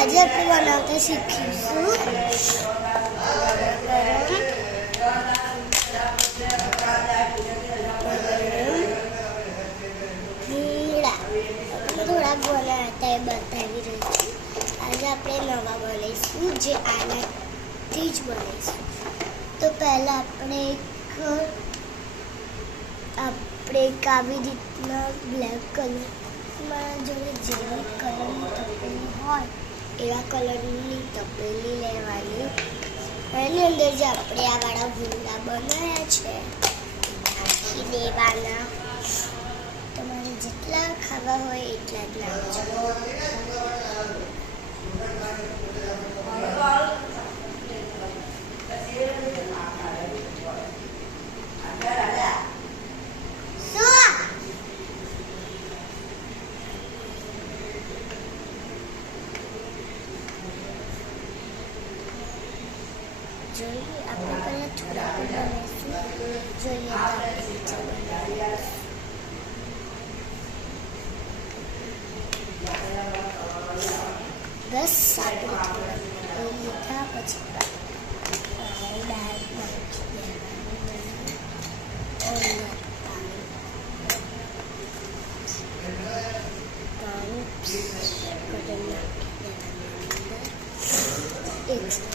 આજે આપણે બનાવતા શીખીશું થોડાક બનાવતા એ બતાવી રહી છું. આજે આપણે નવા બનાવીશું જે આનાથી જ બનાવીશું. તો પહેલાં આપણે આવી રીતના બ્લેક કલરમાં જોડે જેવી કલરની તપેલી હોય એવા કલરની તપેલી લેવાની. એની અંદર જે આપણે આ વાળા ભૂંડા બનાવ્યા છે નાખી દેવાના. તમારે જેટલા ખાવા હોય એટલા જ નાખજો. જોઈએ આપણે પહેલાં થોડા બનાવીશું. જોઈએ તો બસ આપણે થોડા લીધા પછી દાળ નાખી દેવાનું. કટર નાખી દેવાનું.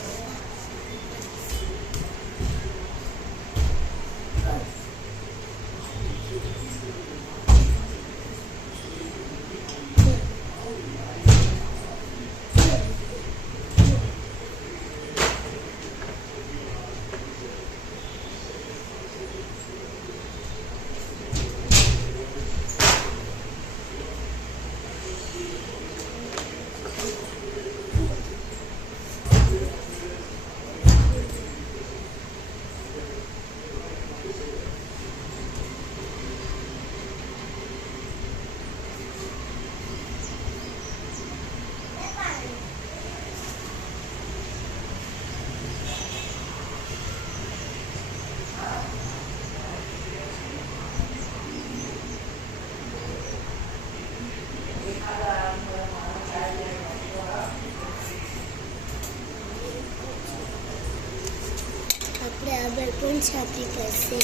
આપણે આગળ પણ છાપી પડશે.